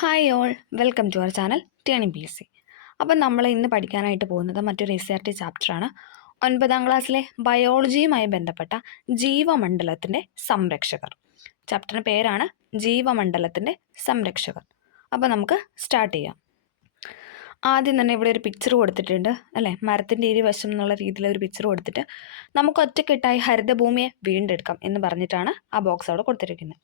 Hi all, welcome to our channel TNPSC. അപ്പം നമ്മൾ ഇന്ന് പഠിക്കാനായിട്ട് പോകുന്നത് മറ്റൊരു SRT ചാപ്റ്ററാണ്. 9ാം ക്ലാസ്സിലെ ബയോളജിയുമായി ബന്ധപ്പെട്ട ജീവമണ്ഡലത്തിൻ്റെ സംരക്ഷകർ. ചാപ്റ്ററിൻ്റെ പേരാണ് ജീവമണ്ഡലത്തിൻ്റെ സംരക്ഷകർ. അപ്പോൾ നമുക്ക് സ്റ്റാർട്ട് ചെയ്യാം. ആദ്യം തന്നെ ഇവിടെ ഒരു പിക്ചർ കൊടുത്തിട്ടുണ്ട് അല്ലേ, മരത്തിൻ്റെ ഇരുവശം എന്നുള്ള രീതിയിൽ ഒരു പിക്ചർ കൊടുത്തിട്ട് നമുക്ക് ഒറ്റക്കെട്ടായി ഹരിതഭൂമിയെ വീണ്ടെടുക്കാം എന്ന് പറഞ്ഞിട്ടാണ് ആ ബോക്സ് അവിടെ കൊടുത്തിരിക്കുന്നത്.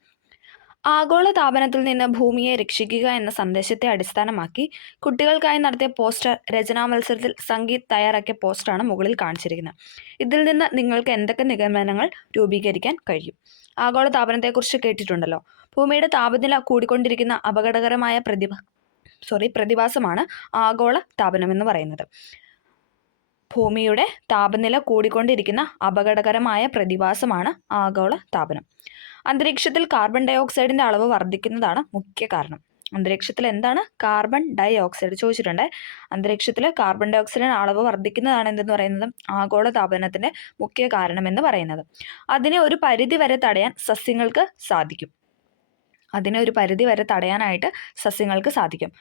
ആഗോള താപനത്തിൽ നിന്ന് ഭൂമിയെ രക്ഷിക്കുക എന്ന സന്ദേശത്തെ അടിസ്ഥാനമാക്കി കുട്ടികൾക്കായി നടത്തിയ പോസ്റ്റർ രചനാ മത്സരത്തിൽ സംഗീത് തയ്യാറാക്കിയ പോസ്റ്ററാണ് മുകളിൽ കാണിച്ചിരിക്കുന്നത്. ഇതിൽ നിന്ന് നിങ്ങൾക്ക് എന്തൊക്കെ നിഗമനങ്ങൾ രൂപീകരിക്കാൻ കഴിയും? ആഗോള താപനത്തെക്കുറിച്ച് കേട്ടിട്ടുണ്ടല്ലോ. ഭൂമിയുടെ താപനില കൂടിക്കൊണ്ടിരിക്കുന്ന അപകടകരമായ പ്രതിഭാസമാണ് ആഗോള താപനം എന്ന് പറയുന്നത്. ഭൂമിയുടെ താപനില കൂടിക്കൊണ്ടിരിക്കുന്ന അപകടകരമായ പ്രതിഭാസമാണ് ആഗോള താപനം. അന്തരീക്ഷത്തിൽ കാർബൺ ഡൈ ഓക്സൈഡിൻ്റെ അളവ് വർദ്ധിക്കുന്നതാണ് മുഖ്യ കാരണം. അന്തരീക്ഷത്തിൽ എന്താണ് കാർബൺ ഡൈ ഓക്സൈഡ് ചോദിച്ചിട്ടുണ്ട്. അന്തരീക്ഷത്തിൽ കാർബൺ ഡൈ ഓക്സൈഡിൻ്റെ അളവ് വർദ്ധിക്കുന്നതാണ് എന്തെന്ന് പറയുന്നത് ആഗോള താപനത്തിൻ്റെ മുഖ്യ കാരണമെന്ന് പറയുന്നത്. അതിനെ ഒരു പരിധി വരെ തടയാൻ സസ്യങ്ങൾക്ക് സാധിക്കും. സസ്യങ്ങൾക്ക് സാധിക്കും.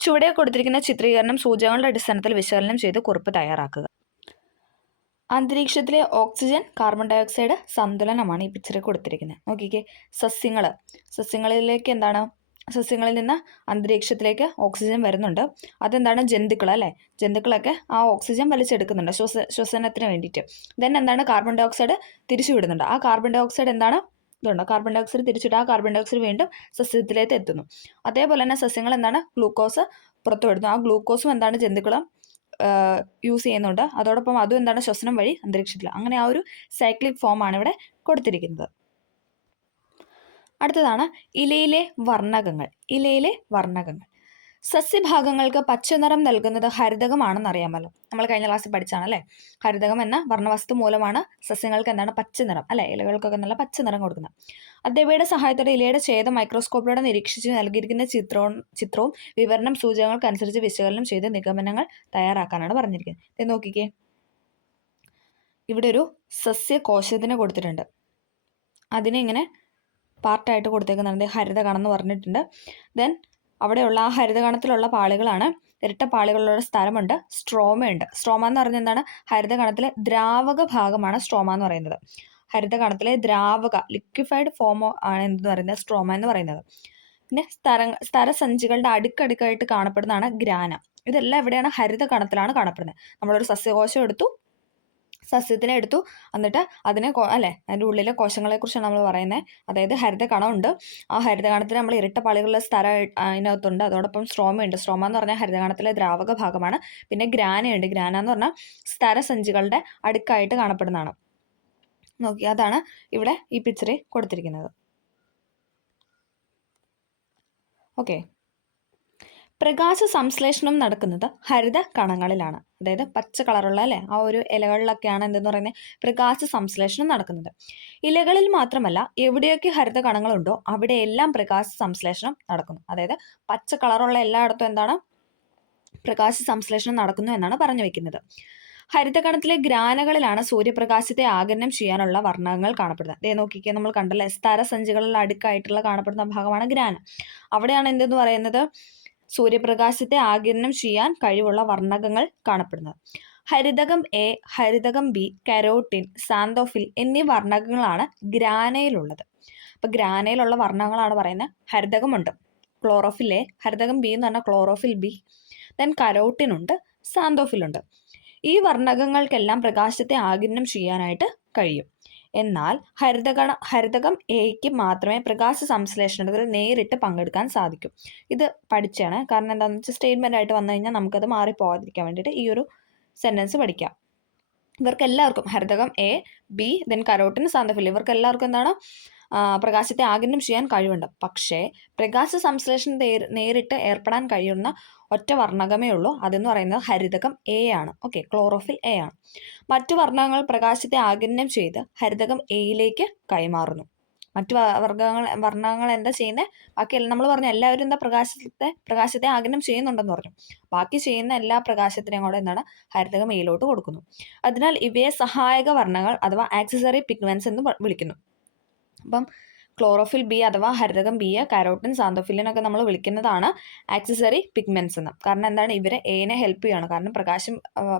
ചുവടെ കൊടുത്തിരിക്കുന്ന ചിത്രീകരണം സൂചകങ്ങളുടെ അടിസ്ഥാനത്തിൽ വിശകലനം ചെയ്ത് കുറിപ്പ് തയ്യാറാക്കുക. അന്തരീക്ഷത്തിലെ ഓക്സിജൻ കാർബൺ ഡൈ ഓക്സൈഡ് സന്തുലനമാണ് ഈ പിക്ചറിൽ കൊടുത്തിരിക്കുന്നത്. നോക്കിക്കേ, സസ്യങ്ങളിൽ നിന്ന് അന്തരീക്ഷത്തിലേക്ക് ഓക്സിജൻ വരുന്നുണ്ട്. അതെന്താണ്? ജന്തുക്കൾ അല്ലേ, ജന്തുക്കളൊക്കെ ആ ഓക്സിജൻ വലിച്ചെടുക്കുന്നുണ്ട് ശ്വസനത്തിന് വേണ്ടിയിട്ട്. ദെൻ എന്താണ്? കാർബൺ ഡൈ ഓക്സൈഡ് തിരിച്ചു വിടുന്നുണ്ട്. ആ കാർബൺ ഡൈ ഓക്സൈഡ് എന്താണ്? കാർബൺ ഡൈ ഓക്സൈഡ് തിരിച്ചിട്ട് ആ കാർബൺ ഡൈ ഓക്സൈഡ് വീണ്ടും സസ്യത്തിലേക്ക് എത്തുന്നു. അതേപോലെ തന്നെ സസ്യങ്ങൾ എന്താണ്? ഗ്ലൂക്കോസ് പുറത്തുവിടുന്നു. ആ ഗ്ലൂക്കോസും എന്താണ്? ജന്തുക്കളും യൂസ് ചെയ്യുന്നുണ്ട്. അതോടൊപ്പം അതും എന്താണ്? ശ്വസനം വഴി അന്തരീക്ഷത്തിൽ. അങ്ങനെ ആ ഒരു സൈക്ലിക് ഫോമാണ് ഇവിടെ കൊടുത്തിരിക്കുന്നത്. അടുത്തതാണ് ഇലയിലെ വർണ്ണകങ്ങൾ. സസ്യഭാഗങ്ങൾക്ക് പച്ചനിറം നൽകുന്നത് ഹരിതകമാണെന്ന് അറിയാമല്ലോ. നമ്മൾ കഴിഞ്ഞ ക്ലാസ്സിൽ പഠിച്ചാണ് അല്ലേ. ഹരിതകം എന്ന വർണ്ണവസ്തു മൂലമാണ് സസ്യങ്ങൾക്ക് എന്താണ്? പച്ചനിറം അല്ലെ, ഇലകൾക്കൊക്കെ നല്ല പച്ചനിറം കൊടുക്കുന്നത്. അധ്യാപകയുടെ സഹായത്തോടെ ഇലയുടെ ഛേദം മൈക്രോസ്കോപ്പിലൂടെ നിരീക്ഷിച്ച് നൽകിയിരിക്കുന്ന ചിത്രവും വിവരണം സൂചകങ്ങൾക്കനുസരിച്ച് വിശകലനം ചെയ്ത് നിഗമനങ്ങൾ തയ്യാറാക്കാനാണ് പറഞ്ഞിരിക്കുന്നത്. ഇത് നോക്കിക്കേ, ഇവിടെ ഒരു സസ്യകോശത്തിനെ കൊടുത്തിട്ടുണ്ട്. അതിനെ ഇങ്ങനെ പാർട്ടായിട്ട് കൊടുത്തേക്കുന്നുണ്ട്. ഹരിതകണം എന്ന് പറഞ്ഞിട്ടുണ്ട്. ദെൻ അവിടെയുള്ള ആ ഹരിതകണത്തിലുള്ള പാളികളാണ്, ഇരട്ട പാളികളുള്ള സ്ഥലമുണ്ട്, സ്ട്രോമയുണ്ട്. സ്ട്രോമ എന്ന് പറഞ്ഞാൽ എന്താണ്? ഹരിതകണത്തിലെ ദ്രാവക ഭാഗമാണ് സ്ട്രോമ എന്ന് പറയുന്നത്. ഹരിതകണത്തിലെ ലിക്വിഫൈഡ് ഫോം ആണ് എന്തെന്ന് പറയുന്നത്? സ്ട്രോമ എന്ന് പറയുന്നത്. പിന്നെ സ്തരസഞ്ചികളുടെ അടുക്കടുക്കായിട്ട് കാണപ്പെടുന്നതാണ് ഗ്രാന. ഇതെല്ലാം എവിടെയാണ്? ഹരിതകണത്തിലാണ് കാണപ്പെടുന്നത്. നമ്മളൊരു സസ്യകോശം എടുത്തു, സസ്യത്തിനെ എടുത്തു, എന്നിട്ട് അതിനെ അതിൻ്റെ ഉള്ളിലെ കോശങ്ങളെക്കുറിച്ചാണ് നമ്മൾ പറയുന്നത്. അതായത് ഹരിതകണമുണ്ട്. ആ ഹരിതകണത്തിൽ നമ്മൾ ഇരട്ട പാളികളുടെ അതിനകത്തുണ്ട്. അതോടൊപ്പം സ്ട്രോമയുണ്ട്. സ്ട്രോമ എന്ന് പറഞ്ഞാൽ ഹരിതകണത്തിലെ ദ്രാവക ഭാഗമാണ്. പിന്നെ ഗ്രാനയുണ്ട്. ഗ്രാന എന്ന് പറഞ്ഞാൽ സ്തരസഞ്ചികളുടെ അടുക്കായിട്ട് കാണപ്പെടുന്നതാണ്. നോക്കി, അതാണ് ഇവിടെ ഈ പിക്ചറിൽ കൊടുത്തിരിക്കുന്നത്. ഓക്കെ, പ്രകാശ സംശ്ലേഷണം നടക്കുന്നത് ഹരിത കണങ്ങളിലാണ്. അതായത് പച്ച കളറുള്ള അല്ലേ ആ ഒരു ഇലകളിലൊക്കെയാണ് എന്തെന്ന് പറയുന്നത്? പ്രകാശ സംശ്ലേഷണം നടക്കുന്നത്. ഇലകളിൽ മാത്രമല്ല, എവിടെയൊക്കെ ഹരിത കണങ്ങളുണ്ടോ അവിടെയെല്ലാം പ്രകാശ സംശ്ലേഷണം നടക്കുന്നു. അതായത് പച്ച കളറുള്ള എല്ലായിടത്തും എന്താണ്? പ്രകാശ സംശ്ലേഷണം നടക്കുന്നു എന്നാണ് പറഞ്ഞു വെക്കുന്നത്. ഹരിതകണത്തിലെ ഗ്രാനകളിലാണ് സൂര്യപ്രകാശത്തെ ആഗിരണം ചെയ്യാനുള്ള വർണ്ണകങ്ങൾ കാണപ്പെടുന്നത്. അതേ നോക്കിക്കേ, നമ്മൾ കണ്ടല്ലേ, സ്തരസഞ്ചികളിൽ അടുക്കായിട്ടുള്ള കാണപ്പെടുന്ന ഭാഗമാണ് ഗ്രാന. അവിടെയാണ് എന്തെന്ന് പറയുന്നത്? സൂര്യപ്രകാശത്തെ ആഗിരണം ചെയ്യാൻ കഴിവുള്ള വർണ്ണകങ്ങൾ കാണപ്പെടുന്നത്. ഹരിതകം എ, ഹരിതകം ബി, കരോട്ടിൻ, സാന്തോഫിൽ എന്നീ വർണ്ണകങ്ങളാണ് ഗ്രാനയിലുള്ളത്. അപ്പോൾ ഗ്രാനയിലുള്ള വർണ്ണകങ്ങളാണ് പറയുന്നത്. ഹരിതകമുണ്ട്, ക്ലോറോഫിൽ എ. ഹരിതകം ബി എന്ന് പറഞ്ഞാൽ ക്ലോറോഫിൽ ബി. ദെൻ കരോട്ടിൻ ഉണ്ട്, സാന്തോഫിൽ ഉണ്ട്. ഈ വർണ്ണകങ്ങൾക്കെല്ലാം പ്രകാശത്തെ ആഗിരണം ചെയ്യാനായിട്ട് കഴിയും. എന്നാൽ ഹരിതകം എയ്ക്ക് മാത്രമേ പ്രകാശ സംശ്ലേഷണത്തിൽ നേരിട്ട് പങ്കെടുക്കാൻ സാധിക്കൂ. ഇത് പഠിച്ചാണ്. കാരണം എന്താണെന്ന് വെച്ചാൽ സ്റ്റേറ്റ്മെൻ്റ് ആയിട്ട് വന്നു കഴിഞ്ഞാൽ നമുക്കത് മാറിപ്പോകാതിരിക്കാൻ വേണ്ടിയിട്ട് ഈ ഒരു സെൻറ്റൻസ് പഠിക്കാം. ഇവർക്കെല്ലാവർക്കും ഹരിതകം A, B, then carotene, xanthophyll ഇവർക്കെല്ലാവർക്കും എന്താണ്? പ്രകാശത്തെ ആഗിരണം ചെയ്യാൻ കഴിവുണ്ട്. പക്ഷേ പ്രകാശ സംശ്ലേഷണം നേരിട്ട് ഏർപ്പെടാൻ കഴിയുന്ന ഒറ്റ വർണ്ണകമേ ഉള്ളൂ. അതെന്ന് പറയുന്നത് ഹരിതകം എ ആണ്. ഓക്കെ, ക്ലോറോഫിൽ എ ആണ്. മറ്റു വർണ്ണകങ്ങൾ പ്രകാശത്തെ ആഗിരണം ചെയ്ത് ഹരിതകം എയിലേക്ക് കൈമാറുന്നു. മറ്റു വർണ്ണകങ്ങൾ എന്താ ചെയ്യുന്നത്? ബാക്കി നമ്മൾ പറഞ്ഞു എല്ലാവരും എന്താ പ്രകാശത്തെ ആഗിരണം ചെയ്യുന്നുണ്ടെന്ന് പറഞ്ഞു. ബാക്കി ചെയ്യുന്ന എല്ലാ പ്രകാശത്തിനെയും കൂടെ എന്താണ്? ഹരിതകം എയിലോട്ട് കൊടുക്കുന്നു. അതിനാൽ ഇവയെ സഹായക വർണ്ണങ്ങൾ അഥവാ ആക്സസറി പിഗ്മെന്റ്സ് എന്ന് വിളിക്കുന്നു. അപ്പം ക്ലോറോഫിൽ ബി അഥവാ ഹരിതകം ബിയെ കരോട്ടിൻ സാന്തോഫിലിനൊക്കെ നമ്മൾ വിളിക്കുന്നതാണ് ആക്സസറി പിഗ്മെന്റ്സ് എന്ന്. കാരണം എന്താണ്, ഇവരെ എനെ ഹെൽപ്പ് ചെയ്യാണ്. കാരണം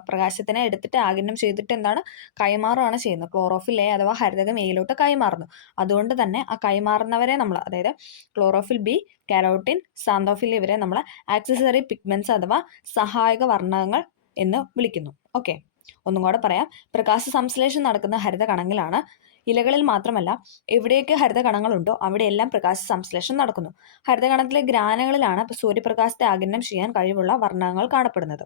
പ്രകാശത്തിനെ എടുത്തിട്ട് ആഗിരണം ചെയ്തിട്ട് എന്താണ് കൈമാറുകയാണ് ചെയ്യുന്നത്. ക്ലോറോഫിൽ എ അഥവാ ഹരിതകം എയിലോട്ട് കൈമാറുന്നു. അതുകൊണ്ട് തന്നെ ആ കൈമാറുന്നവരെ നമ്മൾ, അതായത് ക്ലോറോഫിൽ ബി, കരോട്ടിൻ, സാന്തോഫിൽ, ഇവരെ നമ്മൾ ആക്സസറി പിഗ്മെന്റ്സ് അഥവാ സഹായക വർണ്ണകങ്ങൾ എന്ന് വിളിക്കുന്നു. ഓക്കെ, ഒന്നും കൂടെ പറയാം. പ്രകാശ സംശ്ലേഷണം നടക്കുന്ന ഹരിത കണങ്ങളാണ്. ഇലകളിൽ മാത്രമല്ല, എവിടെയൊക്കെ ഹരിത കണങ്ങളുണ്ടോ അവിടെയെല്ലാം പ്രകാശ സംശ്ലേഷണം നടക്കുന്നു. ഹരിതകണത്തിലെ ഗ്രാനകളിലാണ് സൂര്യപ്രകാശത്തെ ആഗിരണം ചെയ്യാൻ കഴിവുള്ള വർണ്ണകങ്ങൾ കാണപ്പെടുന്നത്.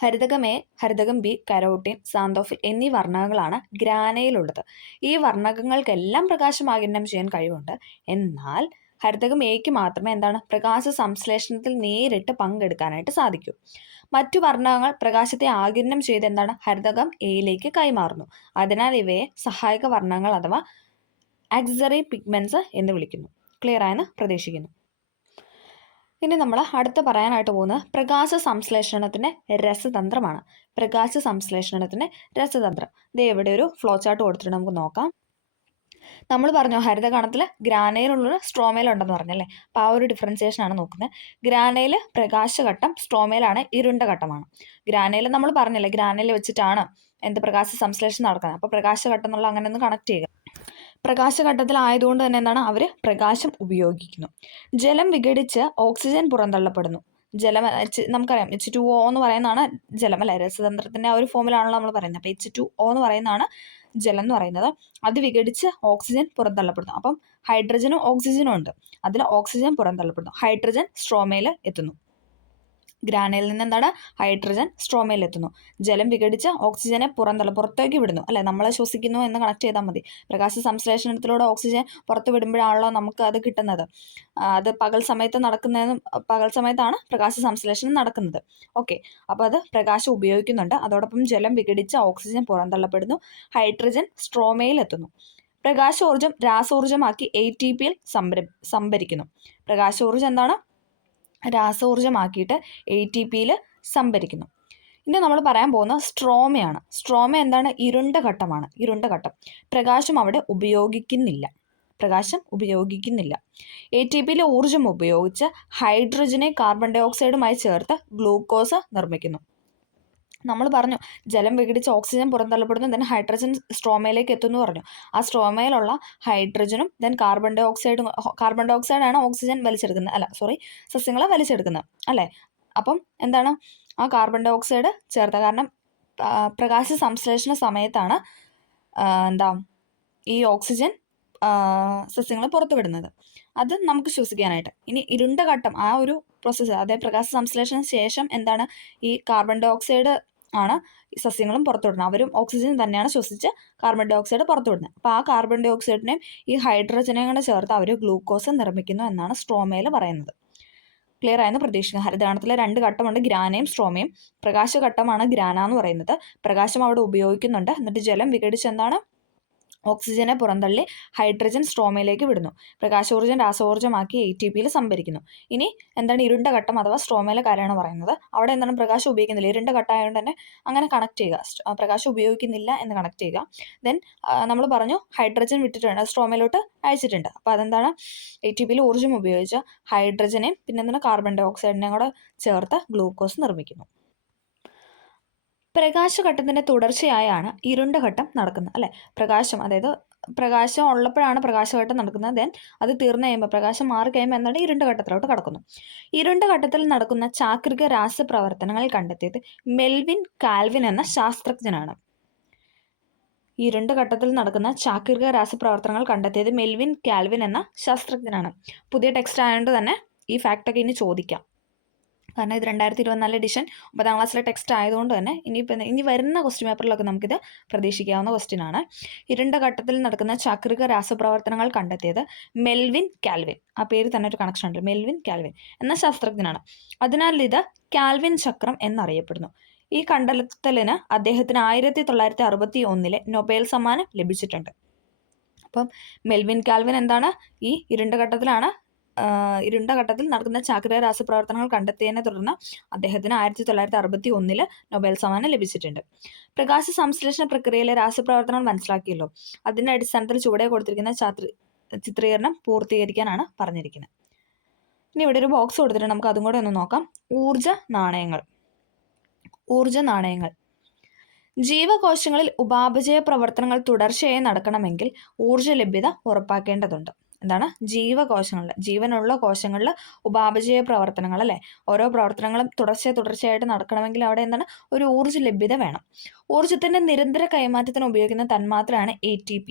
ഹരിതകം എ, ഹരിതകം ബി, കരോട്ടിൻ, സാന്തോഫിൽ എന്നീ വർണ്ണകങ്ങളാണ് ഗ്രാനയിലുള്ളത്. ഈ വർണ്ണകങ്ങൾക്കെല്ലാം പ്രകാശം ആഗിരണം ചെയ്യാൻ കഴിവുണ്ട്. എന്നാൽ ഹരിതകം എക്ക് മാത്രമേ എന്താണ് പ്രകാശ സംശ്ലേഷണത്തിൽ നേരിട്ട് പങ്കെടുക്കാനായിട്ട് സാധിക്കൂ. മറ്റു വർണ്ണകങ്ങൾ പ്രകാശത്തെ ആഗിരണം ചെയ്ത് എന്താണ് ഹരിതകം എയിലേക്ക് കൈമാറുന്നു. അതിനാൽ ഇവയെ സഹായക വർണ്ണകങ്ങൾ അഥവാ ആക്സസറി പിഗ്മെന്റ്സ് എന്ന് വിളിക്കുന്നു. ക്ലിയർ ആയെന്ന് പ്രതീക്ഷിക്കുന്നു. ഇനി നമ്മൾ അടുത്ത് പറയാനായിട്ട് പോകുന്നത് പ്രകാശ സംശ്ലേഷണത്തിൻ്റെ രസതന്ത്രമാണ്. പ്രകാശ സംശ്ലേഷണത്തിൻ്റെ രസതന്ത്രം. ഇത് എവിടെ ഒരു ഫ്ലോ ചാർട്ട് കൊടുത്തിട്ട് നമുക്ക് നോക്കാം. നമ്മൾ പറഞ്ഞു ഹരിതകണത്തിൽ ഗ്രാനയിലുള്ളൊരു സ്ട്രോമയിൽ ഉണ്ടെന്ന് പറഞ്ഞല്ലേ. അപ്പോൾ ആ ഒരു ഡിഫറൻസിയേഷനാണ് നോക്കുന്നത്. ഗ്രാനയിൽ പ്രകാശഘട്ടം, സ്ട്രോമയിലാണ് ഇരുണ്ട ഘട്ടമാണ്. ഗ്രാനയിൽ നമ്മൾ പറഞ്ഞല്ലേ, ഗ്രാനയിൽ വെച്ചിട്ടാണ് പ്രകാശ സംശ്ലേഷണം നടക്കുന്നത്. അപ്പോൾ പ്രകാശഘട്ടം എന്നുള്ള അങ്ങനെ ഒന്ന് കണക്ട് ചെയ്യുക. പ്രകാശഘട്ടത്തിലായതുകൊണ്ട് തന്നെ എന്താണ് അവർ പ്രകാശം ഉപയോഗിക്കുന്നു. ജലം വിഘടിച്ച് ഓക്സിജൻ പുറന്തള്ളപ്പെടുന്നു. ജലം നമുക്കറിയാം H2O എന്ന് പറയുന്നതാണ് ജലം അല്ലേ. രസതന്ത്രത്തിൻ്റെ ആ ഒരു ഫോമിലാണല്ലോ നമ്മൾ പറയുന്നത്. അപ്പോൾ H2O എന്ന് പറയുന്നതാണ് ജലം എന്ന് പറയുന്നത്. അത് വിഘടിച്ച് ഓക്സിജൻ പുറന്തള്ളപ്പെടുന്നു. അപ്പം ഹൈഡ്രജനും ഓക്സിജനും ഉണ്ട്. അതിൽ ഓക്സിജൻ പുറന്തള്ളപ്പെടുന്നു. ഹൈഡ്രജൻ സ്ട്രോമയിൽ എത്തുന്നു. ഗ്രാനയിൽ നിന്ന് എന്താണ് ഹൈഡ്രജൻ സ്ട്രോമയിൽ എത്തുന്നു. ജലം വിഘടിച്ച് ഓക്സിജനെ പുറത്തേക്ക് വിടുന്നു അല്ലെ. നമ്മളെ ശ്വസിക്കുന്നു എന്ന് കണക്ട് ചെയ്താൽ മതി. പ്രകാശ സംശ്ലേഷണത്തിലൂടെ ഓക്സിജൻ പുറത്ത് വിടുമ്പോഴാണല്ലോ നമുക്ക് അത് കിട്ടുന്നത്. അത് പകൽ സമയത്താണ് പ്രകാശ സംശ്ലേഷണം നടക്കുന്നത്. ഓക്കെ, അപ്പോൾ അത് പ്രകാശം ഉപയോഗിക്കുന്നുണ്ട്. അതോടൊപ്പം ജലം വിഘടിച്ച് ഓക്സിജൻ പുറന്തള്ളപ്പെടുന്നു. ഹൈഡ്രജൻ സ്ട്രോമയിൽ എത്തുന്നു. പ്രകാശോർജ്ജം രാസോർജ്ജമാക്കി ATPയിൽ സംഭരിക്കുന്നു. പ്രകാശോർജ്ജം എന്താണ് രാസോർജ്ജമാക്കിയിട്ട് ATPയിൽ സംഭരിക്കുന്നു. ഇനി നമ്മൾ പറയാൻ പോകുന്നത് സ്ട്രോമയാണ്. സ്ട്രോമ എന്താണ്? ഇരുണ്ട ഘട്ടമാണ്. ഇരുണ്ട ഘട്ടം. പ്രകാശം അവിടെ ഉപയോഗിക്കുന്നില്ല. ATPയിലെ ഊർജ്ജം ഉപയോഗിച്ച് ഹൈഡ്രജനെ കാർബൺ ഡൈ ഓക്സൈഡുമായി ചേർത്ത് ഗ്ലൂക്കോസ് നിർമ്മിക്കുന്നു. നമ്മൾ പറഞ്ഞു ജലം വിഘടിച്ച് ഓക്സിജൻ പുറന്തള്ളപ്പെടുന്നു, ദെൻ ഹൈഡ്രജൻ സ്ട്രോമയിലേക്ക് എത്തുന്നു പറഞ്ഞു. ആ സ്ട്രോമയിലുള്ള ഹൈഡ്രജനും ദെൻ കാർബൺ ഡൈ ഓക്സൈഡാണ് ഓക്സിജൻ സസ്യങ്ങളെ വലിച്ചെടുക്കുന്നത് അല്ലേ. അപ്പം എന്താണ് ആ കാർബൺ ഡൈ ഓക്സൈഡ് ചേർത്ത, കാരണം പ്രകാശ സംശ്ലേഷണ സമയത്താണ് ഈ ഓക്സിജൻ സസ്യങ്ങൾ പുറത്തുവിടുന്നത്. അത് നമുക്ക് ശ്വസിക്കാനായിട്ട്. ഇനി ഇരുണ്ട ഘട്ടം, ആ ഒരു പ്രോസസ്സ്, അതായത് പ്രകാശ സംശ്ലേഷണ ശേഷം എന്താണ് ഈ കാർബൺ ഡൈ ഓക്സൈഡ് ആണ് സസ്യങ്ങളും പുറത്തുവിടുന്നത്. അവരും ഓക്സിജൻ തന്നെയാണ് ശ്വസിച്ച് കാർബൺ ഡൈ ഓക്സൈഡ് പുറത്തുവിടുന്നത്. അപ്പോൾ ആ കാർബൺ ഡൈ ഓക്സൈഡിനെയും ഈ ഹൈഡ്രജനെയും കൂടെ ചേർത്ത് അവർ ഗ്ലൂക്കോസ് നിർമ്മിക്കുന്നു എന്നാണ് സ്ട്രോമയിൽ പറയുന്നത്. ക്ലിയർ ആയെന്ന് പ്രതീക്ഷിക്കുന്നു. ഹരിതകണത്തിലെ 2 ഘട്ടമുണ്ട്, ഗ്രാനയും സ്ട്രോമയും. പ്രകാശഘട്ടമാണ് ഗ്രാന എന്ന് പറയുന്നത്. പ്രകാശം അവിടെ ഉപയോഗിക്കുന്നുണ്ട്. എന്നിട്ട് ജലം വിഘടിച്ച് എന്താണ് ഓക്സിജനെ പുറന്തള്ളി ഹൈഡ്രജൻ സ്ട്രോമയിലേക്ക് വിടുന്നു. പ്രകാശോർജ്ജം രാസോർജ്ജമാക്കി ATPയിൽ സംഭരിക്കുന്നു. ഇനി എന്താണ് ഇരുണ്ട ഘട്ടം അഥവാ സ്ട്രോമയിലെ കാര്യമാണ് പറയുന്നത്. അവിടെ എന്താണ് പ്രകാശം ഉപയോഗിക്കുന്നില്ല. ഇരുണ്ട ഘട്ടമായതുകൊണ്ട് തന്നെ അങ്ങനെ കണക്ട് ചെയ്യുക. പ്രകാശം ഉപയോഗിക്കുന്നില്ല എന്ന് കണക്ട് ചെയ്യുക. ദെൻ നമ്മൾ പറഞ്ഞു ഹൈഡ്രജൻ വിട്ടിട്ടുണ്ട്, സ്ട്രോമയിലോട്ട് അയച്ചിട്ടുണ്ട്. അപ്പോൾ അതെന്താണ് ATPയിൽ ഊർജ്ജം ഉപയോഗിച്ച് ഹൈഡ്രജനെയും പിന്നെ എന്താണ് കാർബൺ ഡൈ ഓക്സൈഡിനെയും കൂടെ ചേർത്ത് ഗ്ലൂക്കോസ് നിർമ്മിക്കുന്നു. പ്രകാശഘട്ടത്തിൻ്റെ തുടർച്ചയായാണ് ഇരുണ്ട ഘട്ടം നടക്കുന്നത് അല്ലേ. പ്രകാശം ഉള്ളപ്പോഴാണ് പ്രകാശഘട്ടം നടക്കുന്നത്. ദെൻ അത് തീർന്നു കഴിയുമ്പോൾ, പ്രകാശം മാറി കഴിയുമ്പോൾ എന്താണ് ഇരുണ്ട ഘട്ടത്തിലോട്ട് കടക്കുന്നു. ഇരുണ്ട ഘട്ടത്തിൽ നടക്കുന്ന ചാക്രിക രാസപ്രവർത്തനങ്ങൾ കണ്ടെത്തിയത് മെൽവിൻ കാൽവിൻ എന്ന ശാസ്ത്രജ്ഞനാണ്. ഇരുണ്ട ഘട്ടത്തിൽ നടക്കുന്ന ചാക്രിക രാസപ്രവർത്തനങ്ങൾ കണ്ടെത്തിയത് മെൽവിൻ കാൽവിൻ എന്ന ശാസ്ത്രജ്ഞനാണ്. പുതിയ ടെക്സ്റ്റ് ആയതുകൊണ്ട് തന്നെ ഈ ഫാക്റ്റൊക്കെ ഇനി ചോദിക്കാം. കാരണം ഇത് 2024 എഡിഷൻ 10ാം ക്ലാസ്സിലെ ടെക്സ്റ്റ് ആയതുകൊണ്ട് തന്നെ ഇനി വരുന്ന ക്വസ്റ്റ്യൻ പേപ്പറിലൊക്കെ നമുക്കിത് പ്രതീക്ഷിക്കാവുന്ന ക്വസ്റ്റ്യനാണ്. ഇരുണ്ട ഘട്ടത്തിൽ നടക്കുന്ന ചാക്രിക രാസപ്രവർത്തനങ്ങൾ കണ്ടെത്തിയത് മെൽവിൻ കാൽവിൻ. ആ പേര് തന്നെ ഒരു കണക്ഷൻ ഉണ്ട്, മെൽവിൻ കാൽവിൻ എന്ന ശാസ്ത്രജ്ഞനാണ്. അതിനാൽ ഇത് കാൽവിൻ ചക്രം എന്നറിയപ്പെടുന്നു. ഈ കണ്ടെത്തലിന് അദ്ദേഹത്തിന് 1961 നൊബേൽ സമ്മാനം ലഭിച്ചിട്ടുണ്ട്. അപ്പം മെൽവിൻ കാൽവിൻ എന്താണ് ഈ ഇരുണ്ട ഘട്ടത്തിൽ നടക്കുന്ന ചാക്രിക രാസപ്രവർത്തനങ്ങൾ കണ്ടെത്തിയതിനെ തുടർന്ന് അദ്ദേഹത്തിന് 1961 നൊബേൽ സമ്മാനം ലഭിച്ചിട്ടുണ്ട്. പ്രകാശ സംശ്ലേഷണ പ്രക്രിയയിലെ രാസപ്രവർത്തനങ്ങൾ മനസ്സിലാക്കിയല്ലോ. അതിൻ്റെ അടിസ്ഥാനത്തിൽ ചുവടെ കൊടുത്തിരിക്കുന്ന ചിത്രീകരണം പൂർത്തീകരിക്കാനാണ് പറഞ്ഞിരിക്കുന്നത്. ഇനി ഇവിടെ ഒരു ബോക്സ് കൊടുത്തിട്ട് നമുക്ക് അതും കൂടെ ഒന്ന് നോക്കാം. ഊർജ നാണയങ്ങൾ. ജീവകോശങ്ങളിൽ ഉപാപചയ പ്രവർത്തനങ്ങൾ തുടർച്ചയായി നടക്കണമെങ്കിൽ ഊർജ്ജ ലഭ്യത ഉറപ്പാക്കേണ്ടതുണ്ട്. എന്താണ്? ജീവനുള്ള കോശങ്ങളിൽ ഉപാപചയ പ്രവർത്തനങ്ങൾ അല്ലെ, ഓരോ പ്രവർത്തനങ്ങളും തുടർച്ചയായിട്ട് നടക്കണമെങ്കിൽ അവിടെ എന്താണ്? ഒരു ഊർജ്ജ ലഭ്യത വേണം. ഊർജ്ജത്തിന്റെ നിരന്തര കൈമാറ്റത്തിന് ഉപയോഗിക്കുന്ന തന്മാത്രയാണ് ATP.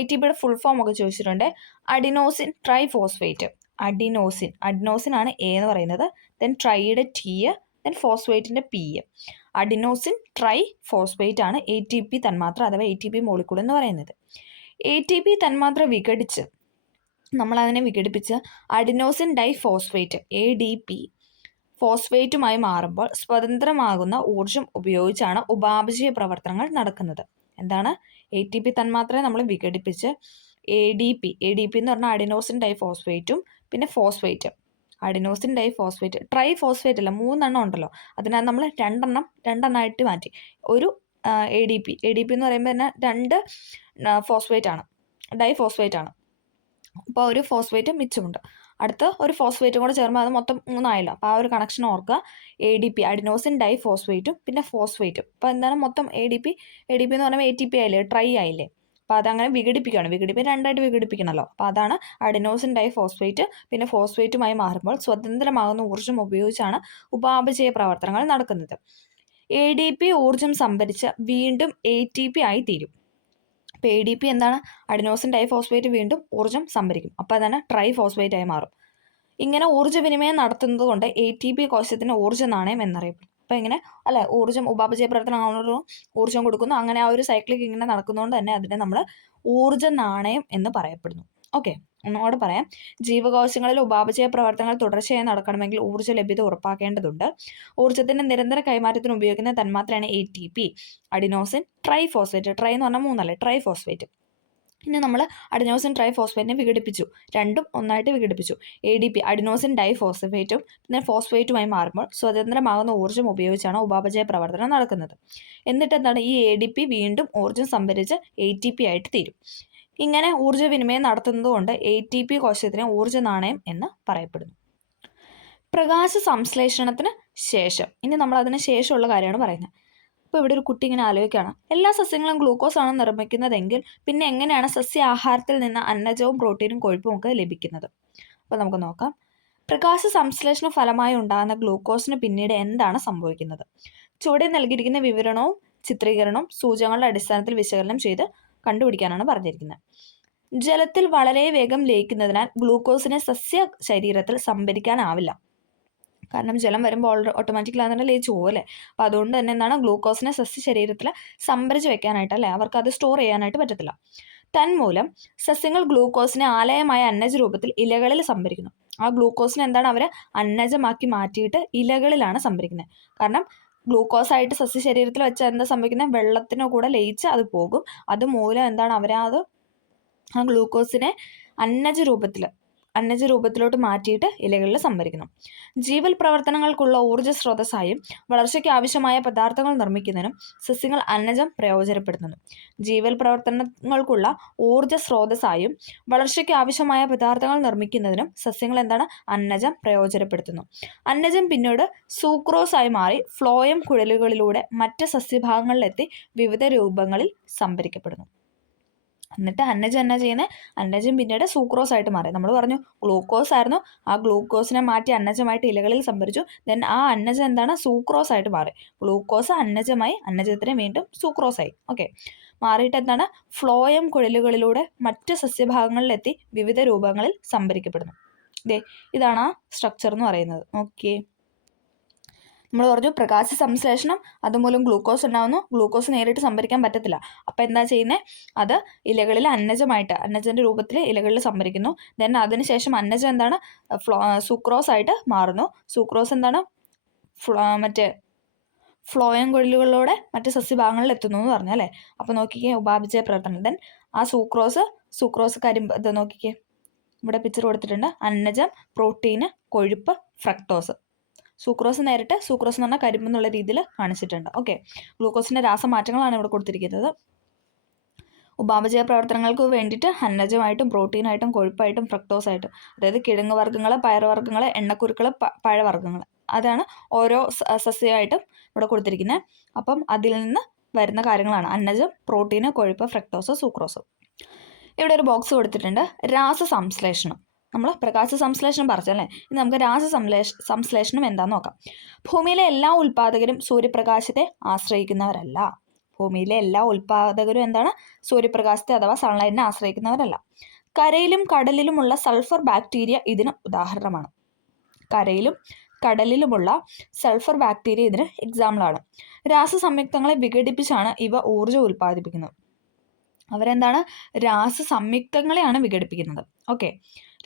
ATPയുടെ ഫുൾ ഫോം ഒക്കെ ചോദിച്ചിട്ടുണ്ട്. Adenosine triphosphate. അഡിനോസിൻ ആണ് A എന്ന് പറയുന്നത്. ദെൻ ട്രൈയുടെ T, ദെൻ ഫോസ്ഫേറ്റിന്റെ P. അഡിനോസിൻ ട്രൈഫോസ്ഫേറ്റ് ആണ് ATP തന്മാത്ര അഥവാ ATP മോളിക്കൂൾ എന്ന് പറയുന്നത്. ATP തന്മാത്ര നമ്മളതിനെ വിഘടിപ്പിച്ച് അഡിനോസിൻ ഡൈഫോസ്ഫേറ്റ് ADP ഫോസ്ഫേറ്റുമായി മാറുമ്പോൾ സ്വതന്ത്രമാകുന്ന ഊർജം ഉപയോഗിച്ചാണ് ഉപാപചയ പ്രവർത്തനങ്ങൾ നടക്കുന്നത്. എന്താണ്? ATP തന്മാത്രയെ നമ്മൾ വിഘടിപ്പിച്ച് ADP എന്ന് പറഞ്ഞാൽ അഡിനോസിൻ ഡൈഫോസ്ഫേറ്റും പിന്നെ ഫോസ്ഫേറ്റ്, അഡിനോസിൻ ഡൈഫോസ്ഫേറ്റ്, ട്രൈഫോസ്ഫേറ്റ് അല്ല, 3 എണ്ണം ഉണ്ടല്ലോ, അതിനാൽ നമ്മൾ രണ്ടെണ്ണമായിട്ട് മാറ്റി. ഒരു ADP എന്ന് പറയുമ്പോൾ തന്നെ 2 ഫോസ്ഫേറ്റ് ആണ്, ഡൈഫോസ്ഫേറ്റ് ആണ്. അപ്പോൾ ഒരു ഫോസ്ഫേറ്റ് മിച്ചമുണ്ട്. അടുത്ത് ഒരു ഫോസ്ഫേറ്റും കൂടെ ചേർമ്പോൾ അത് മൊത്തം 3 ആയല്ലോ. അപ്പോൾ ആ ഒരു കണക്ഷൻ ഓർക്കുക. ADP അഡിനോസിൻ ഡൈഫോസ്ഫേറ്റും പിന്നെ ഫോസ്ഫേറ്റും. അപ്പോൾ എന്താണ്? മൊത്തം ADP എന്ന് പറയുമ്പോൾ ATP ആയില്ലേ, ട്രൈ ആയില്ലേ. അപ്പോൾ അതങ്ങനെ വിഘടിപ്പിക്കുകയാണ്. രണ്ടായിട്ട് വിഘടിപ്പിക്കണമല്ലോ. അപ്പോൾ അതാണ് അഡിനോസിൻ ഡൈഫോസ്ഫേറ്റ് പിന്നെ ഫോസ്ഫേറ്റുമായി മാറുമ്പോൾ സ്വതന്ത്രമാകുന്ന ഊർജ്ജം ഉപയോഗിച്ചാണ് ഉപാപചയ പ്രവർത്തനങ്ങൾ നടക്കുന്നത്. ADP ഊർജ്ജം സംഭരിച്ച് വീണ്ടും ATP ആയി തീരും. അപ്പോൾ ADP എന്താണ്? അഡിനോസിൻ ഡൈഫോസ്ഫേറ്റ് വീണ്ടും ഊർജ്ജം സംഭരിക്കും. അപ്പോൾ അതാണ് ട്രൈഫോസ്ഫേറ്റ് ആയി മാറും. ഇങ്ങനെ ഊർജ്ജവിനിമയം നടത്തുന്നത് കൊണ്ട് ATP കോശത്തിന് ഊർജ്ജ നാണയം എന്നറിയപ്പെടും. അപ്പോൾ ഇങ്ങനെ അല്ലെ, ഉപാപചയ പ്രവർത്തനം ഊർജ്ജം കൊടുക്കുന്നു. അങ്ങനെ ആ ഒരു സൈക്ലിക് ഇങ്ങനെ നടക്കുന്നതുകൊണ്ട് തന്നെ അതിനെ നമ്മൾ ഊർജ്ജ നാണയം എന്ന് പറയപ്പെടുന്നു. ഓക്കെ, ഒന്നുകൂടെ പറയാം. ജീവകോശങ്ങളിൽ ഉപാപചയ പ്രവർത്തനങ്ങൾ തുടർച്ചയായി നടക്കണമെങ്കിൽ ഊർജ്ജ ലഭ്യത ഉറപ്പാക്കേണ്ടതുണ്ട്. ഊർജ്ജത്തിന്റെ നിരന്തര കൈമാറ്റത്തിന് ഉപയോഗിക്കുന്ന തന്മാത്രയാണ് ATP അഡിനോസിൻ ട്രൈഫോസ്ഫേറ്റ്. ട്രൈ എന്ന് പറഞ്ഞാൽ 3 അല്ലേ, ട്രൈഫോസ്ഫേറ്റ്. ഇനി നമ്മൾ അഡിനോസിൻ ട്രൈഫോസ്ഫേറ്റിനെ വിഘടിപ്പിച്ചു, രണ്ടും ഒന്നായിട്ട് വിഘടിപ്പിച്ചു. ADP അഡിനോസിൻ ഡൈഫോസ്ഫേറ്റും പിന്നെ ഫോസ്ഫേറ്റുമായി മാറുമ്പോൾ സ്വതന്ത്രമാകുന്ന ഊർജ്ജം ഉപയോഗിച്ചാണ് ഉപാപചയ പ്രവർത്തനം നടക്കുന്നത്. എന്നിട്ട് എന്താണ്? ഈ ADP വീണ്ടും ഊർജ്ജം സംഭരിച്ച് ATP ആയിട്ട് തീരും. ഇങ്ങനെ ഊർജ്ജവിനിമയം നടത്തുന്നത് കൊണ്ട് ATP കോശത്തിന് ഊർജ്ജ നാണയം എന്ന് പറയപ്പെടുന്നു. പ്രകാശ സംശ്ലേഷണത്തിന് ശേഷം, ഇനി നമ്മൾ അതിന് ശേഷമുള്ള കാര്യമാണ് പറയുന്നത്. ഇപ്പോൾ ഇവിടെ ഒരു കുട്ടി ഇങ്ങനെ ആലോചിക്കുകയാണ്, എല്ലാ സസ്യങ്ങളും ഗ്ലൂക്കോസ് ആണ് നിർമ്മിക്കുന്നതെങ്കിൽ പിന്നെ എങ്ങനെയാണ് സസ്യ ആഹാരത്തിൽ നിന്ന് അന്നജവും പ്രോട്ടീനും കൊഴുപ്പും ഒക്കെ ലഭിക്കുന്നത്? അപ്പോൾ നമുക്ക് നോക്കാം. പ്രകാശ സംശ്ലേഷണ ഫലമായി ഉണ്ടാകുന്ന ഗ്ലൂക്കോസിന് പിന്നീട് എന്താണ് സംഭവിക്കുന്നത്? ചുവടെ നൽകിയിരിക്കുന്ന വിവരണവും ചിത്രീകരണവും സൂചകങ്ങളുടെ അടിസ്ഥാനത്തിൽ വിശകലനം ചെയ്ത് കണ്ടുപിടിക്കാനാണ് പറഞ്ഞിരിക്കുന്നത്. ജലത്തിൽ വളരെ വേഗം ലയിക്കുന്നതിനാൽ ഗ്ലൂക്കോസിനെ സസ്യ ശരീരത്തിൽ സംഭരിക്കാനാവില്ല. കാരണം ജലം വരുമ്പോൾ ഓട്ടോമാറ്റിക്കലി അതിനെ ലയിച്ചു പോകും അല്ലേ. അപ്പോൾ അതുകൊണ്ട് തന്നെ എന്താണ്? ഗ്ലൂക്കോസിനെ സസ്യ ശരീരത്തിൽ സംഭരിച്ച് വെക്കാനായിട്ട് അല്ലേ, അവർക്ക് അത് സ്റ്റോർ ചെയ്യാനായിട്ട് പറ്റത്തില്ല. തന്മൂലം സസ്യങ്ങൾ ഗ്ലൂക്കോസിനെ ആലയമായ അന്നജ രൂപത്തിൽ ഇലകളിൽ സംഭരിക്കുന്നു. ആ ഗ്ലൂക്കോസിനെ എന്താണ്? അവർ അന്നജമാക്കി മാറ്റിയിട്ട് ഇലകളിലാണ് സംഭരിക്കുന്നത്. കാരണം ഗ്ലൂക്കോസ് ആയിട്ട് സസ്യ ശരീരത്തിൽ വെച്ചാൽ എന്താ സംഭവിക്കുന്നത്? വെള്ളത്തിനു കൂടെ ലയിച്ച് അത് പോകും. അതുമൂലം എന്താണ്? ആ ഗ്ലൂക്കോസിനെ അന്നജ രൂപത്തിലോട്ട് മാറ്റിയിട്ട് ഇലകളിൽ സംഭരിക്കുന്നു. ജീവൽ പ്രവർത്തനങ്ങൾക്കുള്ള ഊർജ്ജ സ്രോതസ്സായും വളർച്ചയ്ക്ക് ആവശ്യമായ പദാർത്ഥങ്ങൾ നിർമ്മിക്കുന്നതിനും സസ്യങ്ങൾ അന്നജം പ്രയോജനപ്പെടുത്തുന്നു. ജീവൽ പ്രവർത്തനങ്ങൾക്കുള്ള ഊർജ്ജ സ്രോതസ്സായും വളർച്ചയ്ക്ക് ആവശ്യമായ പദാർത്ഥങ്ങൾ നിർമ്മിക്കുന്നതിനും സസ്യങ്ങൾ എന്താണ്? അന്നജം പ്രയോജനപ്പെടുത്തുന്നു. അന്നജം പിന്നീട് സൂക്രോസ് ആയി മാറി ഫ്ലോയം കുഴലുകളിലൂടെ മറ്റ് സസ്യഭാഗങ്ങളിലെത്തി വിവിധ രൂപങ്ങളിൽ സംഭരിക്കപ്പെടുന്നു. എന്നിട്ട് അന്നജം എന്നാ ചെയ്യുന്നത്? അന്നജം പിന്നീട് സൂക്രോസ് ആയിട്ട് മാറി. നമ്മൾ പറഞ്ഞു ഗ്ലൂക്കോസ് ആയിരുന്നു, ആ ഗ്ലൂക്കോസിനെ മാറ്റി അന്നജമായിട്ട് ഇലകളിൽ സംഭരിച്ചു. ദെൻ ആ അന്നജം എന്താണ്? സൂക്രോസ് ആയിട്ട് മാറി. ഗ്ലൂക്കോസ് അന്നജമായി, അന്നജത്തിന് വീണ്ടും സൂക്രോസ് ആയി. ഓക്കെ, മാറിയിട്ട് എന്താണ്? ഫ്ലോയം കുഴലുകളിലൂടെ മറ്റ് സസ്യഭാഗങ്ങളിലെത്തി വിവിധ രൂപങ്ങളിൽ സംഭരിക്കപ്പെടുന്നു. ഇതാണ് ആ സ്ട്രക്ചർ എന്ന് പറയുന്നത്. ഓക്കെ, നമ്മൾ പറഞ്ഞു പ്രകാശ സംശ്ലേഷണം അതുമൂലം ഗ്ലൂക്കോസ് ഉണ്ടാകുന്നു. ഗ്ലൂക്കോസ് നേരിട്ട് സംഭരിക്കാൻ പറ്റത്തില്ല. അപ്പോൾ എന്താ ചെയ്യുന്നത്? അത് ഇലകളിൽ അന്നജൻ്റെ രൂപത്തിൽ ഇലകളിൽ സംഭരിക്കുന്നു. ദെൻ അതിനുശേഷം അന്നജം എന്താണ്? സൂക്രോസ് ആയിട്ട് മാറുന്നു. സൂക്രോസ് എന്താണ്? ഫ്ലോയം കുഴലുകളിലൂടെ മറ്റ് സസ്യഭാഗങ്ങളിൽ എത്തുന്നു എന്ന് പറഞ്ഞു അല്ലേ. അപ്പോൾ നോക്കിക്കേ, ഉപാപചയ പ്രവർത്തനം. ദെൻ ആ സൂക്രോസ് ഇത് നോക്കിക്കേ, ഇവിടെ പിക്ചർ കൊടുത്തിട്ടുണ്ട്. അന്നജം, പ്രോട്ടീന്, കൊഴുപ്പ്, ഫ്രക്ടോസ്. സൂക്രോസ് നേരിട്ട് സൂക്രോസ് എന്ന് പറഞ്ഞാൽ കരിമ്പ് എന്നുള്ള രീതിയിൽ കാണിച്ചിട്ടുണ്ട്. ഓക്കെ, ഗ്ലൂക്കോസിൻ്റെ രാസമാറ്റങ്ങളാണ് ഇവിടെ കൊടുത്തിരിക്കുന്നത്. ഉപാപചയ പ്രവർത്തനങ്ങൾക്ക് വേണ്ടിയിട്ട് അന്നജമായിട്ടും പ്രോട്ടീനായിട്ടും കൊഴുപ്പായിട്ടും ഫ്രക്ടോസായിട്ടും, അതായത് കിഴങ്ങ് വർഗ്ഗങ്ങൾ, പയറുവർഗ്ഗങ്ങൾ, എണ്ണക്കുരുക്കൾ, പഴവർഗ്ഗങ്ങൾ, അതാണ് ഓരോ സസ്യമായിട്ടും ഇവിടെ കൊടുത്തിരിക്കുന്നത്. അപ്പം അതിൽ നിന്ന് വരുന്ന കാര്യങ്ങളാണ് അന്നജം, പ്രോട്ടീന്, കൊഴുപ്പ്, ഫ്രക്ടോസ്, സൂക്രോസ്. ഇവിടെ ഒരു ബോക്സ് കൊടുത്തിട്ടുണ്ട്, രാസസംശ്ലേഷണം. നമ്മൾ പ്രകാശ സംശ്ലേഷണം പറഞ്ഞല്ലേ, ഇനി നമുക്ക് സംശ്ലേഷണം എന്താണെന്ന് നോക്കാം. ഭൂമിയിലെ എല്ലാ ഉൽപ്പാദകരും സൂര്യപ്രകാശത്തെ ആശ്രയിക്കുന്നവരല്ല. ഭൂമിയിലെ എല്ലാ ഉൽപ്പാദകരും എന്താണ്? സൂര്യപ്രകാശത്തെ അഥവാ സൺലൈറ്റിനെ ആശ്രയിക്കുന്നവരല്ല. കരയിലും കടലിലുമുള്ള സൾഫർ ബാക്ടീരിയ ഇതിന് ഉദാഹരണമാണ്. കരയിലും കടലിലുമുള്ള സൾഫർ ബാക്ടീരിയ ഇതിന് എക്സാമ്പിളാണ്. രാസസംയുക്തങ്ങളെ വിഘടിപ്പിച്ചാണ് ഇവ ഊർജ്ജം ഉൽപ്പാദിപ്പിക്കുന്നത്. അവരെന്താണ്? രാസസംയുക്തങ്ങളെയാണ് വിഘടിപ്പിക്കുന്നത്. ഓക്കെ,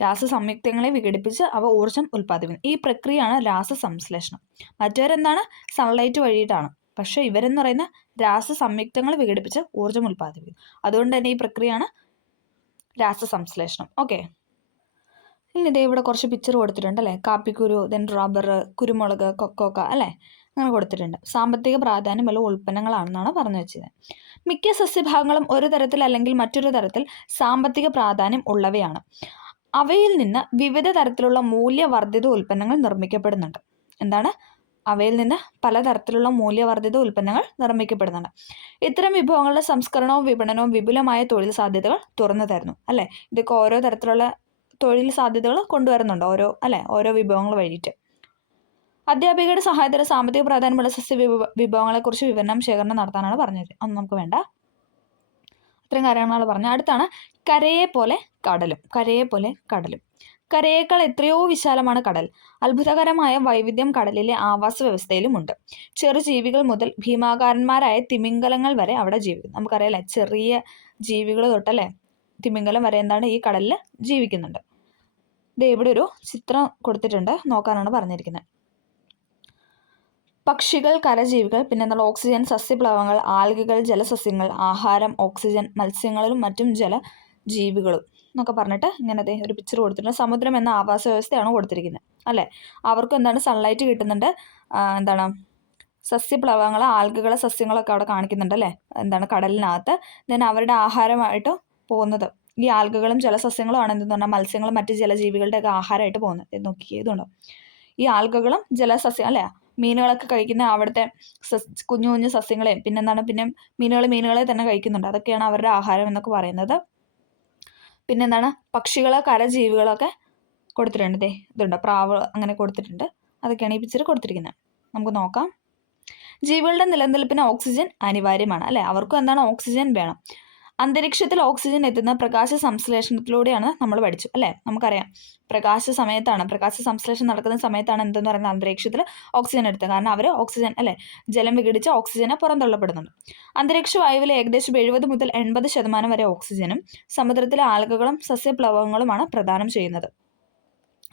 രാസസംയുക്തങ്ങളെ വിഘടിപ്പിച്ച് അവ ഊർജ്ജം ഉൽപ്പാദിപ്പിക്കുന്നത്. ഈ പ്രക്രിയയാണ് രാസസംശ്ലേഷണം. മറ്റവരെന്താണ്? സൺലൈറ്റ് വഴിയിട്ടാണ്. പക്ഷേ ഇവരെന്ന് പറയുന്ന രാസസംയുക്തങ്ങൾ വിഘടിപ്പിച്ച് ഊർജ്ജം ഉൽപ്പാദിപ്പിക്കും. അതുകൊണ്ട് തന്നെ ഈ പ്രക്രിയയാണ് രാസസംശ്ലേഷണം. ഓക്കെ, ഇനി ഇതേ ഇവിടെ കുറച്ച് പിക്ചർ കൊടുത്തിട്ടുണ്ട് അല്ലേ. കാപ്പിക്കുരു, ദെൻ റബ്ബർ, കുരുമുളക്, കൊക്കോക്ക അല്ലേ, അങ്ങനെ കൊടുത്തിട്ടുണ്ട്. സാമ്പത്തിക പ്രാധാന്യമുള്ള ഉൽപ്പന്നങ്ങളാണെന്നാണ് പറഞ്ഞു വെച്ചത്. മിക്ക സസ്യഭാഗങ്ങളും ഒരു തരത്തിൽ അല്ലെങ്കിൽ മറ്റൊരു തരത്തിൽ സാമ്പത്തിക പ്രാധാന്യം ഉള്ളവയാണ്. അവയിൽ നിന്ന് വിവിധ തരത്തിലുള്ള മൂല്യവർദ്ധിത ഉൽപ്പന്നങ്ങൾ നിർമ്മിക്കപ്പെടുന്നുണ്ട്. എന്താണ്? അവയിൽ നിന്ന് പലതരത്തിലുള്ള മൂല്യവർദ്ധിത ഉൽപ്പന്നങ്ങൾ നിർമ്മിക്കപ്പെടുന്നുണ്ട്. ഇത്തരം വിഭവങ്ങളുടെ സംസ്കരണവും വിപണനവും വിപുലമായ തൊഴിൽ സാധ്യതകൾ തുറന്നു തരുന്നു അല്ലേ. ഇതൊക്കെ ഓരോ തരത്തിലുള്ള തൊഴിൽ സാധ്യതകൾ കൊണ്ടുവരുന്നുണ്ട് ഓരോ വിഭവങ്ങൾ വഴിയിട്ട്. അധ്യാപികയുടെ സഹായത്തോടെ സാമ്പത്തിക പ്രാധാന്യമുള്ള സസ്യ വിഭവങ്ങളെക്കുറിച്ച് ശേഖരണം നടത്താനാണ് പറഞ്ഞത്. അതൊന്നും നമുക്ക് വേണ്ട, ഇത്രയും കാര്യങ്ങളാണ് പറഞ്ഞത്. അടുത്താണ് കരയെ പോലെ കടലും. കരയേക്കാൾ എത്രയോ വിശാലമാണ് കടൽ. അത്ഭുതകരമായ വൈവിധ്യം കടലിലെ ആവാസ വ്യവസ്ഥയിലുമുണ്ട്. ചെറുജീവികൾ മുതൽ ഭീമാകാരന്മാരായ തിമിംഗലങ്ങൾ വരെ അവിടെ ജീവിക്കും. നമുക്കറിയാലേ, ചെറിയ ജീവികൾ തൊട്ടല്ലേ തിമിംഗലം വരെ എന്താണ് ഈ കടലിൽ ജീവിക്കുന്നുണ്ട്. ഇത് ഇവിടെ ഒരു ചിത്രം കൊടുത്തിട്ടുണ്ട്, നോക്കാനാണ് പറഞ്ഞിരിക്കുന്നത്. പക്ഷികൾ, കരജീവികൾ, പിന്നെ എന്നുള്ള ഓക്സിജൻ, സസ്യപ്ലവങ്ങൾ, ആൽഗകൾ, ജലസസ്യങ്ങൾ, ആഹാരം, ഓക്സിജൻ, മത്സ്യങ്ങളും മറ്റും ജലജീവികളും എന്നൊക്കെ പറഞ്ഞിട്ട് ഇങ്ങനത്തെ ഒരു പിക്ചർ കൊടുത്തിട്ടുണ്ട്. സമുദ്രം എന്ന ആവാസ വ്യവസ്ഥയാണ് കൊടുത്തിരിക്കുന്നത് അല്ലേ. അവർക്കും എന്താണ് സൺലൈറ്റ് കിട്ടുന്നുണ്ട്. എന്താണ് സസ്യപ്ലവങ്ങൾ, ആൽഗകൾ, സസ്യങ്ങളൊക്കെ അവിടെ കാണിക്കുന്നുണ്ട് അല്ലേ, എന്താണ് കടലിനകത്ത്. ദെൻ അവരുടെ ആഹാരമായിട്ട് പോകുന്നത് ഈ ആൽഗകളും ജലസസ്യങ്ങളും ആണ്. എന്തെന്ന് പറഞ്ഞാൽ മത്സ്യങ്ങളും മറ്റ് ജലജീവികളുടെയൊക്കെ ആഹാരമായിട്ട് പോകുന്നത്. നോക്കിയേ, ഇതുണ്ടോ ഈ ആൽഗകളും ജലസസ്യം അല്ലേ, മീനുകളൊക്കെ കഴിക്കുന്ന അവിടുത്തെ കുഞ്ഞു കുഞ്ഞു സസ്യങ്ങളെയും പിന്നെന്താണ് പിന്നെ മീനുകളെ തന്നെ കഴിക്കുന്നുണ്ട്. അതൊക്കെയാണ് അവരുടെ ആഹാരം എന്നൊക്കെ പറയുന്നത്. പിന്നെന്താണ് പക്ഷികളോ കരജീവികളൊക്കെ കൊടുത്തിട്ടുണ്ട്. ഇതുണ്ട്, പ്രാവ് അങ്ങനെ കൊടുത്തിട്ടുണ്ട്. അതൊക്കെയാണ് ഈ പിക്ചർ കൊടുത്തിരിക്കുന്നത്. നമുക്ക് നോക്കാം. ജീവികളുടെ നിലനിൽപ്പിന് ഓക്സിജൻ അനിവാര്യമാണ് അല്ലേ. അവർക്കും എന്താണ് ഓക്സിജൻ വേണം. അന്തരീക്ഷത്തിൽ ഓക്സിജൻ എത്തുന്ന പ്രകാശ സംശ്ലേഷണത്തിലൂടെയാണ് നമ്മൾ പഠിച്ചു അല്ലേ. നമുക്കറിയാം പ്രകാശ സംശ്ലേഷണം നടക്കുന്ന സമയത്താണ് എന്തെന്ന് പറയുന്നത് അന്തരീക്ഷത്തിൽ ഓക്സിജൻ എടുത്തത്. കാരണം അവർ ഓക്സിജൻ അല്ലേ ജലം വിഘടിച്ച് ഓക്സിജനെ പുറന്തള്ളപ്പെടുന്നുണ്ട്. അന്തരീക്ഷ വായുവിലെ ഏകദേശം 70 മുതൽ 80% വരെ ഓക്സിജനും സമുദ്രത്തിലെ ആൽഗകളും സസ്യപ്ലവങ്ങളുമാണ് പ്രദാനം ചെയ്യുന്നത്.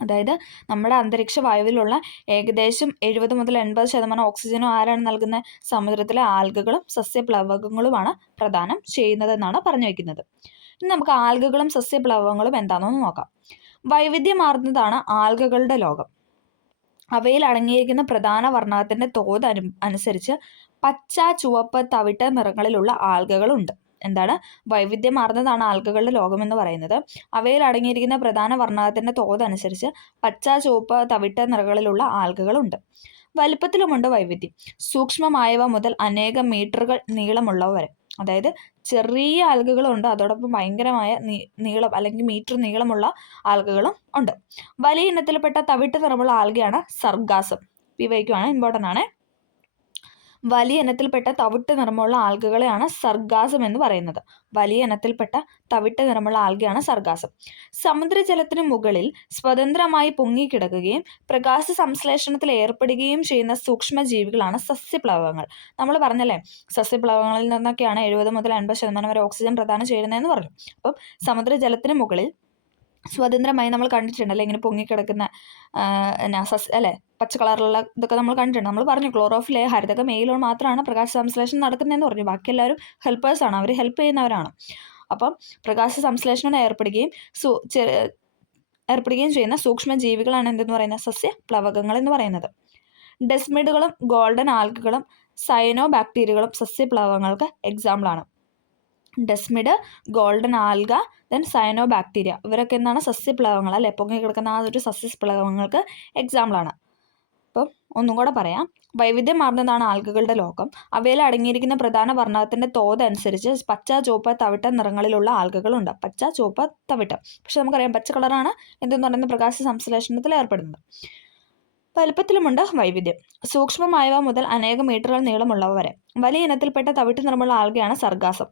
അതായത് നമ്മുടെ അന്തരീക്ഷ വായുവിലുള്ള ഏകദേശം 70 മുതൽ 80% ഓക്സിജനും ആരാണ് നൽകുന്നത്? സമുദ്രത്തിലെ ആൽഗകളും സസ്യപ്ലവകങ്ങളുമാണ് പ്രദാനം ചെയ്യുന്നതെന്നാണ് പറഞ്ഞു വയ്ക്കുന്നത്. ഇനി നമുക്ക് ആൽഗകളും സസ്യപ്ലവകങ്ങളും എന്താണെന്ന് നോക്കാം. വൈവിധ്യമാർന്നതാണ് ആൽഗകളുടെ ലോകം. അവയിൽ അടങ്ങിയിരിക്കുന്ന പ്രധാന വർണ്ണകത്തിൻ്റെ തോത് അനുസരിച്ച് പച്ച, ചുവപ്പ്, തവിട്ട് നിറങ്ങളിലുള്ള ആൽഗകളുണ്ട്. എന്താണ്? വൈവിധ്യമാർന്നതാണ് ആൽഗകളുടെ ലോകം എന്ന് പറയുന്നത്. അവയിൽ അടങ്ങിയിരിക്കുന്ന പ്രധാന വർണ്ണകത്തിൻ്റെ തോത് അനുസരിച്ച് പച്ച, ചുവപ്പ്, തവിട്ട് നിറങ്ങളിലുള്ള ആൽഗകളുണ്ട്. വലുപ്പത്തിലുമുണ്ട് വൈവിധ്യം. സൂക്ഷ്മമായവ മുതൽ അനേകം മീറ്ററുകൾ നീളമുള്ളവ വരെ. അതായത് ചെറിയ ആൽഗകളുണ്ട്, അതോടൊപ്പം ഭയങ്കരമായ നീളം അല്ലെങ്കിൽ മീറ്റർ നീളമുള്ള ആൽഗകളും ഉണ്ട്. വലിയ ഇനത്തിൽപ്പെട്ട തവിട്ട് നിറമുള്ള ആൽഗയാണ് സർഗാസം. വിവരിക്കുവാണ്, ഇമ്പോർട്ടൻ്റ് ആണ്. വലിയ ഇനത്തിൽപ്പെട്ട തവിട്ട് നിറമുള്ള ആൽഗകളെയാണ് സർഗാസം എന്ന് പറയുന്നത്. വലിയ ഇനത്തിൽപ്പെട്ട തവിട്ട് നിറമുള്ള ആൽഗയാണ് സർഗാസം. സമുദ്രജലത്തിനു മുകളിൽ സ്വതന്ത്രമായി പൊങ്ങിക്കിടക്കുകയും പ്രകാശ സംശ്ലേഷണത്തിൽ ഏർപ്പെടുകയും ചെയ്യുന്ന സൂക്ഷ്മജീവികളാണ് സസ്യപ്ലവകങ്ങൾ. നമ്മൾ പറഞ്ഞല്ലേ സസ്യപ്ലവകങ്ങളിൽ നിന്നൊക്കെയാണ് 70 മുതൽ 80% വരെ ഓക്സിജൻ പ്രദാനം ചെയ്യുന്നതെന്ന് പറഞ്ഞു. അപ്പം സമുദ്രജലത്തിന് മുകളിൽ സ്വതന്ത്രമായി നമ്മൾ കണ്ടിട്ടുണ്ടല്ലേ ഇങ്ങനെ പൊങ്ങിക്കിടക്കുന്ന അല്ലേ പച്ച കളറിലുള്ള ഇതൊക്കെ നമ്മൾ കണ്ടിട്ടുണ്ട്. നമ്മൾ പറഞ്ഞു ക്ലോറോഫിൽ, ഹരിതക, മേയിലോൺ മാത്രമാണ് പ്രകാശ സംശ്ലേഷണം നടക്കുന്നതെന്ന് പറഞ്ഞു. ബാക്കി എല്ലാവരും ഹെൽപ്പേഴ്സാണ്, അവർ ഹെൽപ്പ് ചെയ്യുന്നവരാണ്. അപ്പം പ്രകാശ സംശ്ലേഷണം ഏർപ്പെടുകയും ചെയ്യുന്ന സൂക്ഷ്മജീവികളാണ് എന്തെന്ന് പറയുന്നത് സസ്യപ്ലവകങ്ങൾ എന്ന് പറയുന്നത്. ഡെസ്മിഡുകളും ഗോൾഡൻ ആൽഗകളും സയനോ ബാക്ടീരിയകളും സസ്യപ്ലവകങ്ങൾക്ക് എക്സാമ്പിളാണ്. ഡെസ്മിഡ്, ഗോൾഡൻ ആൽഗ, ദെൻ സയനോബാക്ടീരിയ. ഇവരൊക്കെ എന്താണ്? സസ്യപ്ലവങ്ങൾ അല്ലേ, പൊങ്ങി കിടക്കുന്ന ആ ഒരു സസ്യപ്ലവങ്ങൾക്ക് എക്സാമ്പിളാണ്. അപ്പം ഒന്നും കൂടെ പറയാം. വൈവിധ്യമാർന്നതാണ് ആൽഗകളുടെ ലോകം. അവയിൽ അടങ്ങിയിരിക്കുന്ന പ്രധാന വർണ്ണകത്തിൻ്റെ തോത് അനുസരിച്ച് പച്ച, ചുവപ്പ്, തവിട്ട നിറങ്ങളിലുള്ള ആൽഗകളുണ്ട്. പച്ച, ചുവപ്പ്, തവിട്ട്. പക്ഷെ നമുക്കറിയാം പച്ച കളറാണ് എന്തെന്ന് പറയുന്ന പ്രകാശ സംശ്ലേഷണത്തിൽ ഏർപ്പെടുന്നത്. വലുപ്പത്തിലുമുണ്ട് വൈവിധ്യം. സൂക്ഷ്മമായവ മുതൽ അനേകം മീറ്ററുകൾ നീളമുള്ളവ വരെ. വലിയ ഇനത്തിൽപ്പെട്ട തവിട്ട് നിറമുള്ള ആൽഗയാണ് സർഗാസം.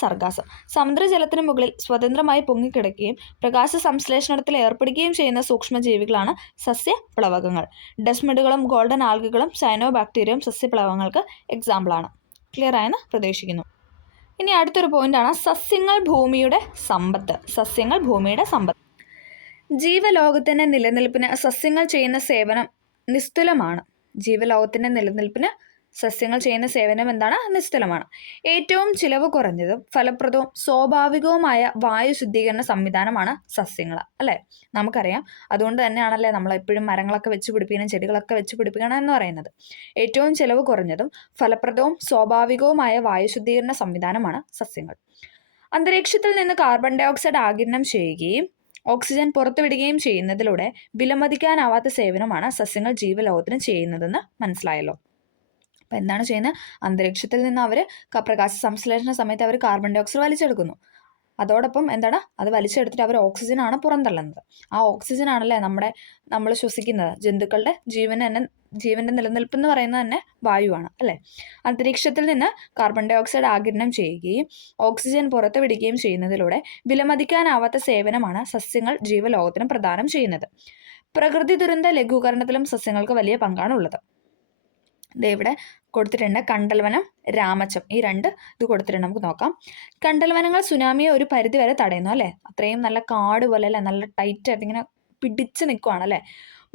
സർഗാസം. സമുദ്രജലത്തിന് മുകളിൽ സ്വതന്ത്രമായി പൊങ്ങിക്കിടക്കുകയും പ്രകാശ സംശ്ലേഷണത്തിൽ ഏർപ്പെടുകയും ചെയ്യുന്ന സൂക്ഷ്മജീവികളാണ് സസ്യപ്ലവകങ്ങൾ. ഡെസ്മിഡുകളും ഗോൾഡൻ ആൽഗകളും സയനോബാക്ടീരിയയും സസ്യപ്ലവകങ്ങൾക്ക് എക്സാമ്പിളാണ്. ക്ലിയർ ആയെന്ന് പ്രതീക്ഷിക്കുന്നു. ഇനി അടുത്തൊരു പോയിന്റാണ് സസ്യങ്ങൾ ഭൂമിയുടെ സമ്പത്ത്. ജീവലോകത്തിൻ്റെ നിലനിൽപ്പിന് സസ്യങ്ങൾ ചെയ്യുന്ന സേവനം നിസ്തുലമാണ്. നിസ്തുലമാണ്. ഏറ്റവും ചിലവ് കുറഞ്ഞതും ഫലപ്രദവും സ്വാഭാവികവുമായ വായു ശുദ്ധീകരണ സംവിധാനമാണ് സസ്യങ്ങൾ, അല്ലേ? നമുക്കറിയാം. അതുകൊണ്ട് തന്നെയാണല്ലേ നമ്മളെപ്പോഴും മരങ്ങളൊക്കെ വെച്ച് പിടിപ്പിക്കണം, ചെടികളൊക്കെ വെച്ച് പിടിപ്പിക്കണം എന്ന് പറയുന്നത്. ഏറ്റവും ചിലവ് കുറഞ്ഞതും ഫലപ്രദവും സ്വാഭാവികവുമായ വായു ശുദ്ധീകരണ സംവിധാനമാണ് സസ്യങ്ങൾ. അന്തരീക്ഷത്തിൽ നിന്ന് കാർബൺ ഡൈ ഓക്സൈഡ് ആഗിരണം ചെയ്യുകയും ഓക്സിജൻ പുറത്തുവിടുകയും ചെയ്യുന്നതിലൂടെ വിലമതിക്കാനാവാത്ത സേവനമാണ് സസ്യങ്ങൾ ജീവലോകത്തിന് ചെയ്യുന്നതെന്ന് മനസ്സിലായല്ലോ. അപ്പോൾ എന്താണ് ചെയ്യുന്നത്? അന്തരീക്ഷത്തിൽ നിന്ന് അവർ പ്രകാശ സംശ്ലേഷണ സമയത്ത് അവർ കാർബൺ ഡൈ ഓക്സൈഡ് വലിച്ചെടുക്കുന്നു. അതോടൊപ്പം എന്താണ്? അത് വലിച്ചെടുത്തിട്ട് അവർ ഓക്സിജനാണ് പുറന്തള്ളുന്നത്. ആ ഓക്സിജനാണല്ലേ നമ്മൾ ശ്വസിക്കുന്നത്. ജന്തുക്കളുടെ ജീവൻ്റെ നിലനിൽപ്പ് എന്ന് പറയുന്നത് തന്നെ വായുവാണ്, അല്ലേ? അന്തരീക്ഷത്തിൽ നിന്ന് കാർബൺ ഡൈ ഓക്സൈഡ് ആഗിരണം ചെയ്യുകയും ഓക്സിജൻ പുറത്തുവിടുകയും ചെയ്യുന്നതിലൂടെ വിലമതിക്കാനാവാത്ത സേവനമാണ് സസ്യങ്ങൾ ജീവലോകത്തിന് പ്രദാനം ചെയ്യുന്നത്. പ്രകൃതി ദുരന്ത ലഘൂകരണത്തിലും സസ്യങ്ങൾക്ക് വലിയ പങ്കാണുള്ളത്. ഇവിടെ കൊടുത്തിട്ടുണ്ട് കണ്ടൽവനം, രാമച്ചം. ഈ രണ്ട് ഇത് കൊടുത്തിട്ടുണ്ട്. നമുക്ക് നോക്കാം. കണ്ടൽവനങ്ങൾ സുനാമിയെ ഒരു പരിധി വരെ തടയുന്നു, അല്ലേ? അത്രയും നല്ല കാട് പോലെ അല്ലേ, നല്ല ടൈറ്റായിട്ട് ഇങ്ങനെ പിടിച്ച് നിൽക്കുവാണ്, അല്ലേ?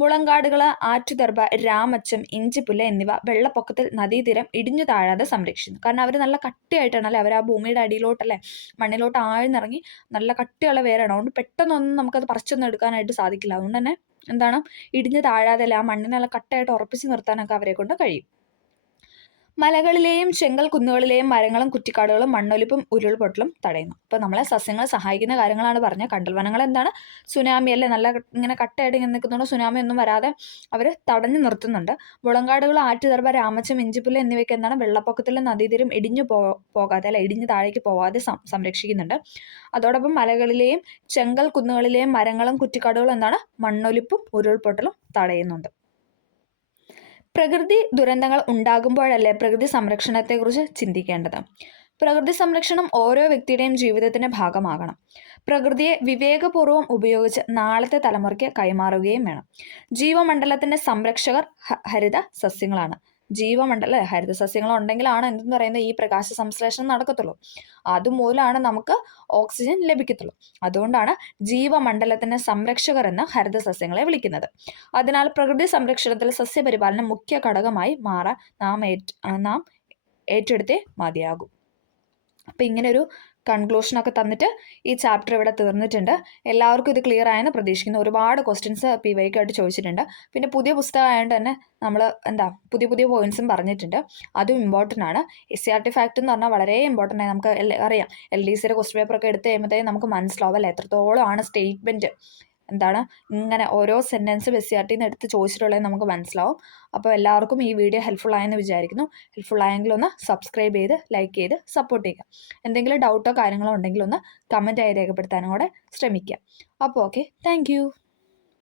മുളങ്കാടുകൾ, ആറ്റുതർബ, രാമച്ചം, ഇഞ്ചിപ്പുല്ല് എന്നിവ വെള്ളപ്പൊക്കത്തിൽ നദീതീരം ഇടിഞ്ഞു താഴാതെ സംരക്ഷിക്കുന്നു. കാരണം അവർ നല്ല കട്ടിയായിട്ടാണല്ലേ, അവർ ആ ഭൂമിയുടെ അടിയിലോട്ടല്ലേ, മണ്ണിലോട്ട് ആഴ്ന്നിറങ്ങി നല്ല കട്ടിയുള്ള വേരാണ്. അതുകൊണ്ട് പെട്ടെന്നൊന്നും നമുക്കത് പറിച്ചൊന്നും എടുക്കാനായിട്ട് സാധിക്കില്ല. അതുകൊണ്ട് തന്നെ എന്താണ്, ഇടിഞ്ഞു താഴാതെ അല്ലേ, ആ മണ്ണിനെ നല്ല കട്ടയായിട്ട് ഉറപ്പിച്ച് നിർത്താനൊക്കെ അവരെ കൊണ്ട് കഴിയും. മലകളിലെയും ചെങ്കൽ കുന്നുകളിലെയും മരങ്ങളും കുറ്റിക്കാടുകളും മണ്ണൊലിപ്പും ഉരുൾപൊട്ടലും തടയുന്നു. അപ്പോൾ നമ്മളെ സസ്യങ്ങളെ സഹായിക്കുന്ന കാര്യങ്ങളാണ് പറഞ്ഞത്. കണ്ടൽവനങ്ങൾ എന്താണ്? സുനാമി അല്ലേ, നല്ല ഇങ്ങനെ കട്ടയായിട്ട് ഇങ്ങനെ നിൽക്കുന്നതുകൊണ്ട് സുനാമി ഒന്നും വരാതെ അവർ തടഞ്ഞു നിർത്തുന്നുണ്ട്. മുളങ്കാടുകൾ, ആറ്റുതർബ, രാമച്ചം, ഇഞ്ചിപ്പുല്ല് എന്നിവയ്ക്ക് എന്താണ്? വെള്ളപ്പൊക്കത്തിലും നദീതീരം ഇടിഞ്ഞു പോകാതെ അല്ലെ, ഇടിഞ്ഞു താഴേക്ക് പോകാതെ സംരക്ഷിക്കുന്നുണ്ട്. അതോടൊപ്പം മലകളിലെയും ചെങ്കൽ കുന്നുകളിലെയും മരങ്ങളും കുറ്റിക്കാടുകളും എന്താണ്? മണ്ണൊലിപ്പും ഉരുൾപൊട്ടലും തടയുന്നുണ്ട്. പ്രകൃതി ദുരന്തങ്ങൾ ഉണ്ടാകുമ്പോഴല്ലേ പ്രകൃതി സംരക്ഷണത്തെക്കുറിച്ച് ചിന്തിക്കേണ്ടത്. പ്രകൃതി സംരക്ഷണം ഓരോ വ്യക്തിയുടെയും ജീവിതത്തിൻ്റെ ഭാഗമാകണം. പ്രകൃതിയെ വിവേകപൂർവ്വം ഉപയോഗിച്ച് നാളത്തെ തലമുറയ്ക്ക് കൈമാറുകയും വേണം. ജീവമണ്ഡലത്തിൻ്റെ സംരക്ഷകർ ഹരിത സസ്യങ്ങളാണ്. ഹരിത സസ്യങ്ങൾ ഉണ്ടെങ്കിലാണ് എന്തെന്ന് പറയുന്നത് ഈ പ്രകാശ സംശ്ലേഷണം നടക്കത്തുള്ളൂ. അതുമൂലമാണ് നമുക്ക് ഓക്സിജൻ ലഭിക്കത്തുള്ളൂ. അതുകൊണ്ടാണ് ജീവമണ്ഡലത്തിൻ്റെ സംരക്ഷകർ എന്ന് ഹരിത സസ്യങ്ങളെ വിളിക്കുന്നത്. അതിനാൽ പ്രകൃതി സംരക്ഷണത്തിൽ സസ്യപരിപാലനം മുഖ്യ ഘടകമായി മാറാൻ നാം ഏറ്റെടുത്തേ മതിയാകും. അപ്പം ഇങ്ങനൊരു കൺക്ലൂഷനൊക്കെ തന്നിട്ട് ഈ ചാപ്റ്റർ ഇവിടെ തീർന്നിട്ടുണ്ട്. എല്ലാവർക്കും ഇത് ക്ലിയർ ആയെന്ന് പ്രതീക്ഷിക്കുന്നു. ഒരുപാട് ക്വസ്റ്റ്യൻസ് PYQ ആയിട്ട് ചോദിച്ചിട്ടുണ്ട്. പിന്നെ പുതിയ പുസ്തകമായതുകൊണ്ട് തന്നെ നമ്മൾ പുതിയ പോയിന്റ്സും പറഞ്ഞിട്ടുണ്ട്. അതും ഇമ്പോർട്ടൻ്റ് ആണ്. SCERT ഫാക്ട് എന്ന് പറഞ്ഞാൽ വളരെ ഇമ്പോർട്ടൻ്റ് ആണ്. നമുക്ക് അറിയാം, LDCയുടെ ക്വസ്റ്റ്യൻ പേപ്പറൊക്കെ എടുത്ത് കഴിയുമ്പോഴത്തേക്കും നമുക്ക് മനസ്സിലാവും അല്ലേ എത്രത്തോളം ആണ് സ്റ്റേറ്റ്മെൻറ്റ് ഇങ്ങനെ ഓരോ സെൻറ്റൻസും SCERT നിന്ന് എടുത്ത് ചോദിച്ചിട്ടുള്ളത് നമുക്ക് മനസ്സിലാവും. അപ്പോൾ എല്ലാവർക്കും ഈ വീഡിയോ ഹെൽപ്ഫുൾ ആയെന്ന് വിചാരിക്കുന്നു. ഹെൽപ്ഫുൾ ആയെങ്കിൽ ഒന്ന് സബ്സ്ക്രൈബ് ചെയ്ത് ലൈക്ക് ചെയ്ത് സപ്പോർട്ട് ചെയ്യുക. എന്തെങ്കിലും ഡൗട്ടോ കാര്യങ്ങളോ ഉണ്ടെങ്കിൽ ഒന്ന് കമൻറ്റായി രേഖപ്പെടുത്താനും കൂടെ ശ്രമിക്കുക. അപ്പോൾ ഓക്കെ, താങ്ക്